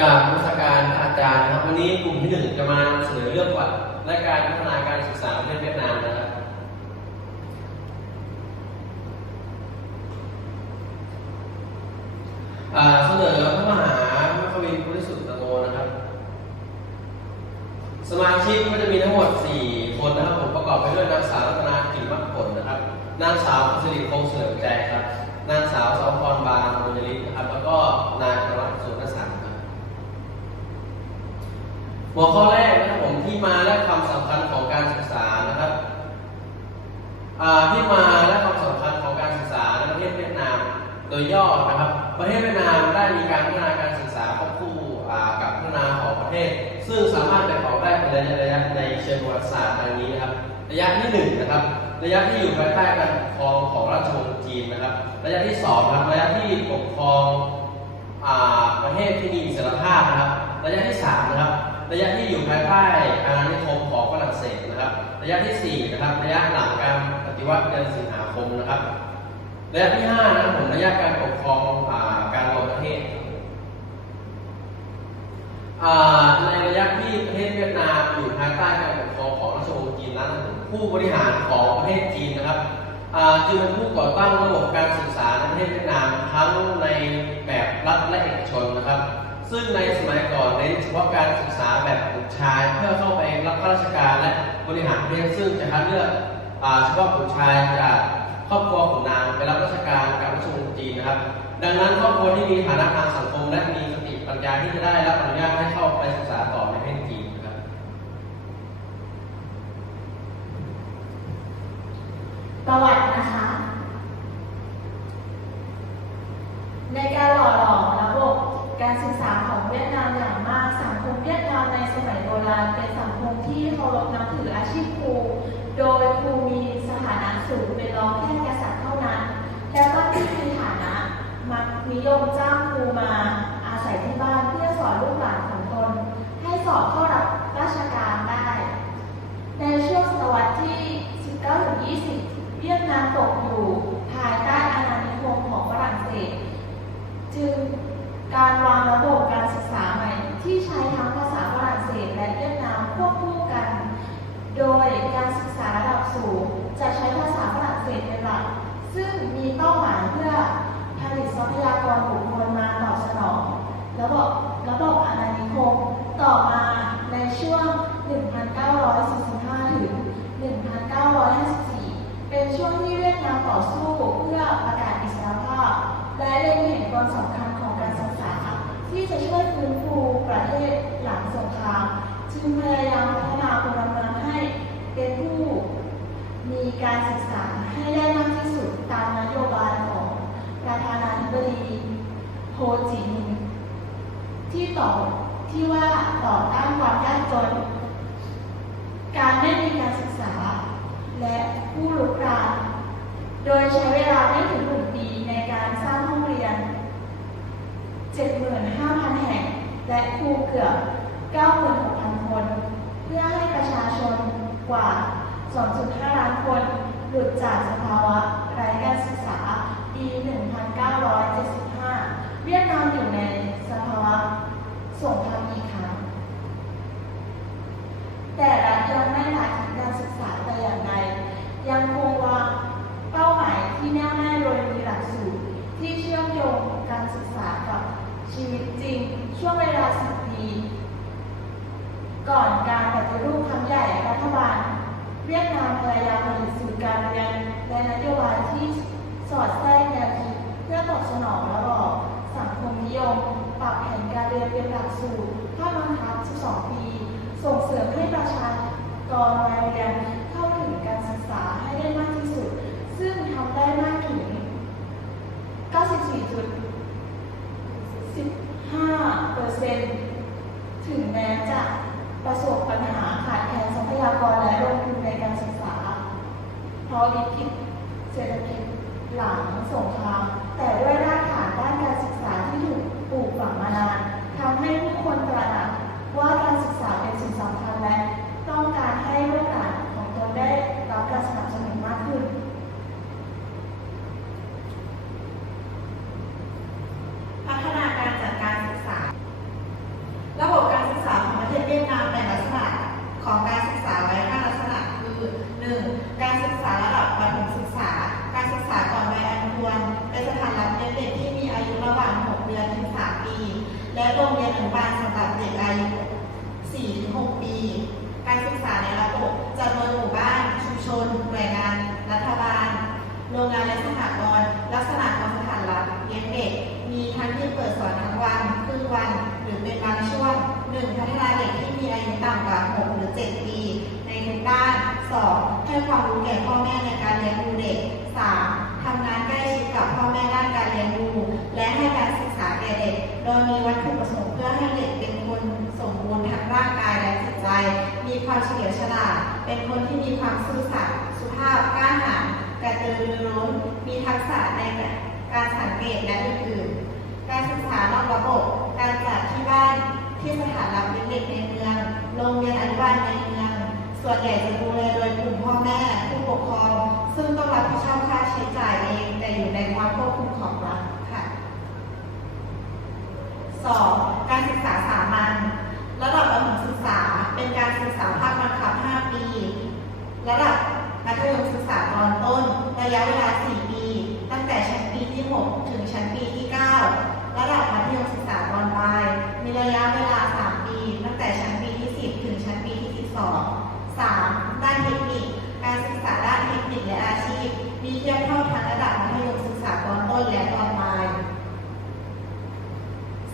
กับนักวิชาการอาจารย์นะครับวันนี้กลุ่มที่หนึ่งจะมาเสนอเรื่องว่าและการพัฒนาการศึกษาประเทศเวียดนามนะครับเสนอพระมหามควินพุทธสุตโตนะครับ สมาชิกก็จะมีทั้งหมด 4 คนนะครับผมประกอบไปด้วยนางสาวรัตนากิ่นมักผลนะครับนางสาวสิริพงเสริมใจครับนางสาวสาวพรบางบุญยริศนะครับแล้วก็นายธนวัฒน์สุนทรสันครับ หัวข้อแรกนะครับผมที่มาและความสำคัญของการศึกษานะครับที่มาและความสำคัญของการศึกษาในประเทศเวียดนาม โดยย่อนะครับ ประเทศเวียดนามได้มีการพัฒนาการศึกษาควบคู่กับพัฒนาของประเทศ ซึ่งสามารถแบ่งออกได้เป็นระยะระยะในเชิงประวัติศาสตร์ดังนี้นะครับ ระยะที่หนึ่งนะครับระยะที่อยู่ภายใต้การปกครองของราชวงศ์จีนนะครับ ระยะที่สองนะครับระยะที่ปกครองประเทศที่มีอิสรภาพนะครับ ระยะที่สามนะครับ ระยะที่อยู่ภายใต้อาณานิคมของฝรั่งเศสนะครับ ระยะที่สี่นะครับ ระยะหลังการปฏิวัติเดือนสิงหาคมนะครับ ระยะที่ห้านะครับผมระยะการปกครองอาการรวมประเทศในระยะที่ประเทศเวียดนามอยู่ภายใต้การปกครองของราชวงศ์จีนนั้นผู้บริหารของประเทศจีนนะครับจึงเป็นผู้ก่อตั้งระบบการศึกษาในประเทศเวียดนามทั้งในแบบรัฐและเอกชนนะครับ ซึ่งในสมัยก่อนเน้นเฉพาะการศึกษาแบบบุตรชาย เพื่อเข้าไปรับข้าราชการและบริหารประเทศซึ่งจะคัดเลือกเฉพาะบุตรชายจากครอบครัวของนางไปรับราชการการปราชวงศ์จีนนะครับ ดังนั้นครอบครัวที่มีฐานะทางสังคมและมีสติปัญญาที่จะได้รับอนุญาตให้เข้า โดยครูมีสถานะสูงเป็นรองแค่กษัตริย์เท่านั้น แล้วก็ที่มีฐานะมักนิยมจ้างครูมาอาศัยที่บ้านเพื่อสอนลูกหลานของตนให้สอบเข้ารับราชการได้ ในช่วงศตวรรษที่ 19-20 เวียดนามตกอยู่ภายใต้อาณานิคมของฝรั่งเศส จึงการวางระบบการศึกษาใหม่ที่ใช้ทั้งภาษาฝรั่งเศสและเวียดนามควบคู่กัน โดยการศึกษา สูงจะใช้ภาษาฝรั่งเศสเป็นหลัก ซึ่งมีเป้าหมายเพื่อผลิตทรัพยากรบุคคลมาตอบสนองระบบระบบอาณานิคมต่อมาในช่วง 1945 ถึง 1954 เป็นช่วงที่เวียดนามต่อสู้เพื่อประกาศอิสรภาพ และเล็งเห็นความสำคัญของการศึกษา ที่จะช่วยฟื้นฟูประเทศหลังสงครามจึงพยายามพัฒนาพลเมืองให้เป็นผู้ มีการศึกษาให้ได้มากที่สุดตามนโยบายของประธานาธิบดีโฮจิมินห์ที่ต่อที่ว่าต่อต้านความยากจน การไม่มีการศึกษา และผู้ลุกรานโดยใช้เวลาไม่ถึงหนึ่งปีในการสร้างห้องเรียน 75,000 แห่ง และครูเกือบ 96,000 คน เพื่อให้ประชาชนกว่า 2.5 ล้านคน หลุดจากสภาวะไร้การศึกษาปี 1975 เวียดนามอยู่ในสภาวะสงครามอีกครั้งแต่รัฐยังไม่ละทิ้งการศึกษาแต่อย่างใดยังคงวางเป้าหมายที่แน่วแน่โดยมีหลักสูตรที่เชื่อมโยงการศึกษากับชีวิตจริง ช่วงเวลาสิบปี ก่อนการปฏิรูปครั้งใหญ่รัฐบาล เวียดนามพยายามผลิตสื่อการเรียนและนโยบายที่สอดแทรกแนวคิดเพื่อตอบสนองระบอบสังคมนิยม ปรับแผนการเรียนเป็นหลักสูตรภาคบังคับ 12 ปี ส่งเสริมให้ประชากรวัยเรียนเข้าถึงการศึกษาให้ได้มากที่สุด ซึ่งทำได้มากถึง 94.15เปอร์เซ็นต์ถึงแม้จะประสบปัญหาขาดแคลนทรัพยากรและลงทุนใน วิกฤตเศรษฐกิจหลังสงครามแต่ด้วยรากฐานด้านการศึกษาที่ถูกปลูกฝังมานานทำให้ผู้คนตระหนักว่าการศึกษาเป็นสิ่งสำคัญและต้องการให้ลูกหลานของตนได้รับการสนับสนุนมากขึ้น พัฒนาการจัดการศึกษา 7 ปี ในทุกด้าน 2. ให้ความรู้แก่พ่อแม่ในการเลี้ยงดูเด็ก 3. ทำงานใกล้ชิดกับพ่อแม่ด้านการเลี้ยงดูและให้การศึกษาแก่เด็ก โดยมีวัตถุประสงค์เพื่อให้เด็กเป็นคนสมบูรณ์ทั้งร่างกายและจิตใจ มีความเฉลียวฉลาด เป็นคนที่มีความซื่อสัตย์สุภาพกล้าหาญกระตือรือร้น มีทักษะในการสังเกตและอื่นๆการศึกษานอกระบบ การจัดที่บ้านที่สถานรับเลี้ยงเด็กในเมือง โรงเรียนอนุบาลในเมือง ส่วนใหญ่จะดูแลโดยกลุ่มพ่อแม่ผู้ปกครอง ซึ่งต้องรับผิดชอบค่าใช้จ่ายเอง แต่อยู่ในความควบคุมของรัฐค่ะ 2. การศึกษาสามัญระดับประถมศึกษาเป็นการศึกษาภาคบังคับ 5 ปี ระดับมัธยมศึกษาต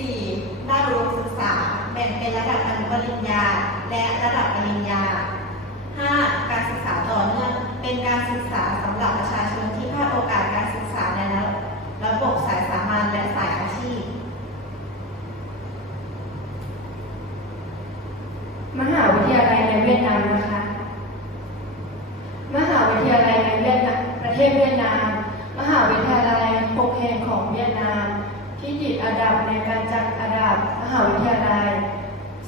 4. ด้านอุดมศึกษา แบ่งเป็นระดับอนุปริญญา และระดับปริญญา 5. การศึกษาต่อเนื่องเป็นการศึกษาสำหรับประชาชนที่พลาดโอกาสการศึกษาในระบบสายสามัญและสายอาชีพ มหาวิทยาลัยในเวียดนามนะคะ มหาวิทยาลัยในเวียดนามประเทศเวียดนาม มหาวิทยาลัยหกแห่งของเวียดนาม ที่ติดอันดับในการจัดอันดับมหาวิทยาลัย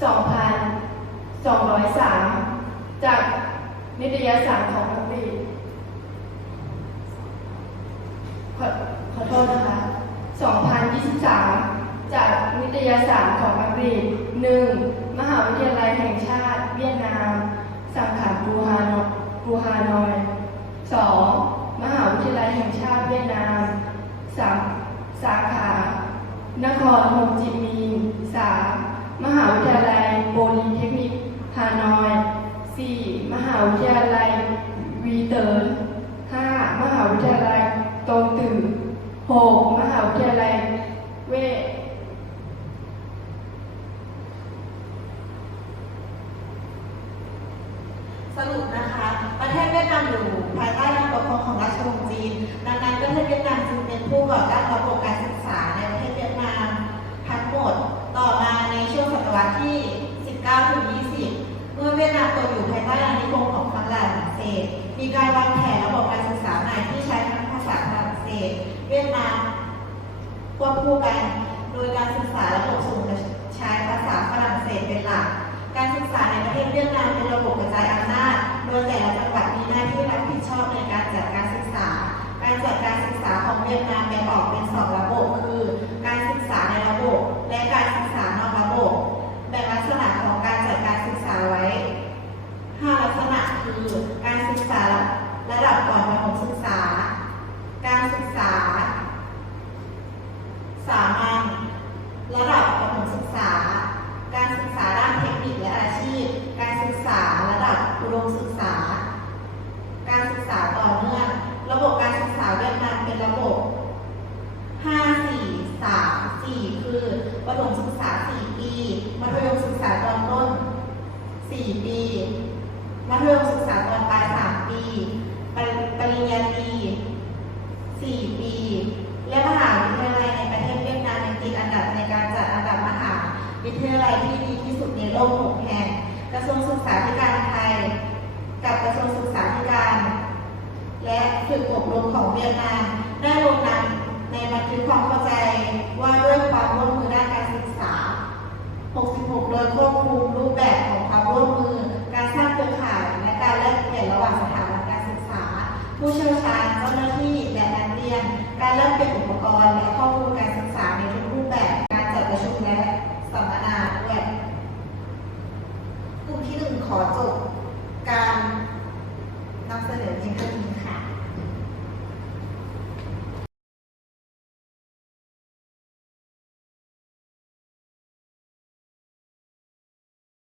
2,203 จากนิตยสารของอังกฤษขอขอโทษนะคะ 2023 จากนิตยสารของอังกฤษ 1. มหาวิทยาลัยแห่งชาติ เวียดนาม สังขารบูฮานอยบูฮานอย 2. มหาวิทยาลัยแห่งชาติเวียดนามสาสาขา นครโฮจิมินห์ 3. มหาวิทยาลัยโปลีเทคนิคฮานอย 4. มหาวิทยาลัยวีเติร์น 5. มหาวิทยาลัยตงตื่น 6. มหาวิทยาลัยเวสรุปนะคะ ประเทศเวียดนามอยู่ภายใต้การปกครองของราชวงศ์จีน ดังนั้นประเทศเวียดนามจึงเป็นผู้ก่อตั้งระบบการศึกษาในประเทศเวียดนามทั้งหมด ต่อมาในช่วงศตวรรษที่ 19ถึง20 เมื่อเวียดนามตกอยู่ภายใต้อาณานิคมของฝรั่งเศส มีการวางแผนระบบการศึกษาใหม่ที่ใช้ทั้งภาษาฝรั่งเศส เวียดนามควบคู่กัน โดยการศึกษาระบบสูงจะใช้ภาษาฝรั่งเศสเป็นหลัก การศึกษาในประเทศเวียดนามเป็นระบบกระจายอำนาจ โดยแต่ละจังหวัดมีหน้าที่รับผิดชอบในการจัดการศึกษา การจัดการศึกษาของเวียดนามแบ่งออกเป็นสองระบบคือ คือ การศึกษาระดับก่อนประถมศึกษา การศึกษา สามัญระดับประถมศึกษา การศึกษาด้านเทคนิคและอาชีพ การศึกษาระดับอุดมศึกษา การศึกษาต่อเนื่องระบบการศึกษาเวียดนามเป็นระบบ 5 4 3 4 คือประถมศึกษา 4 ปี มัธยมศึกษาตอนต้น 4 ปี มัธยมศึกษาตอนปลาย3ปีปริปริญญาตรี4ปี และมหาวิทยาลัยในประเทศเวียดนามยังติดอันดับในการจัดอันดับมหาวิทยาลัยที่ดีที่สุดในโลก6แห่ง กระทรวงศึกษาธิการไทย กับกระทรวงศึกษาธิการ และฝึกอบรมของเวียดนามได้ลงนามในบันทึกความเข้าใจว่าด้วยความร่วมมือด้านการศึกษา 66 โดยควบคุมรูปแบบ ผู้เชี่ยวชาญเจ้าหน้าที่และนักเรียน การเริ่มเป็นอุปกรณ์และ